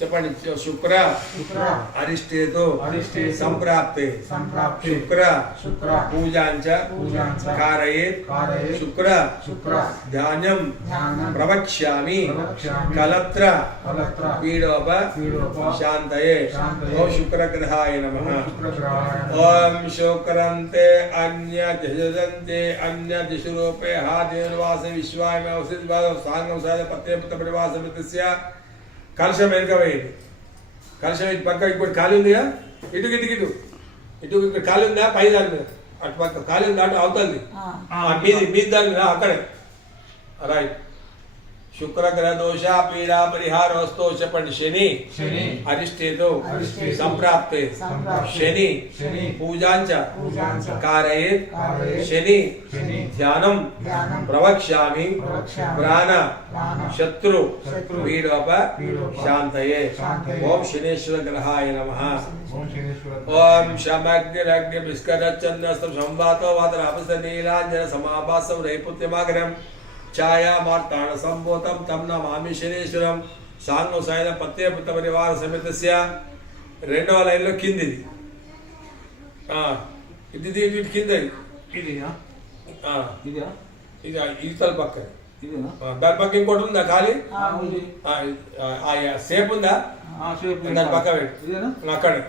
చెప్పండి. శుక్ర అరిష్టేతో సంప్రాప్తే శుక్ర పూజాంచ కారయేత్ శుక్ర ధాన్యం ప్రవక్ష్యామి కలత్ర పీడోప శాంతయే. ఓం శుక్రగ్రహాయ నమః. ఓం శుక్రంతే అన్యజదంతే అన్యదిశరూపే హాదేర్వాస విశ్వాయ సాంగం సాధ పత్రేపరివాసమిత్య. కలశం వెనుక వేయండి. కలశం ఇటు పక్క ఇంకోటి ఖాళీ ఉందిగా, ఇటు ఇటు ఇటు ఇటు ఇక్కడ ఖాళీ ఉందా? పై దాని మీద అటు పక్క ఖాళీ ఉంది, అటు అవుతుంది మీది దాని మీద అక్కడే. రైట్. శుక్రగ్రహ దోష పీడా పరిహారవస్తో చెప్పండి. శని అరిష్టేతో సంప్రాప్తే శని పూజాంచ కారయేత్ శని ధ్యానం ప్రవక్ష్యామి ప్రాణ శత్రు పీడోప శాంతయే. ఓం శనేశ్వర గ్రహాయ నమః. ఓం శమగ్నిరగ్ని విస్కరచంద్రస్తం సంవాతో వాతరాపస నీలాంజన సమాభాసం రైపుత్యమాగరం ఛాయా మార్తాణ సంభూతం తం నమామి శనేశ్వరం. సాంగం సాయన పత్యపుత్త పరివార సమేతస్య. రెండవ లైన్లో కిందిది ఇది ఇటు కింద ఇది ఈతల పక్క దాని పక్క ఇంకోటి ఉందా ఖాళీ? సేపు ఉందా? దాని పక్క అక్కడే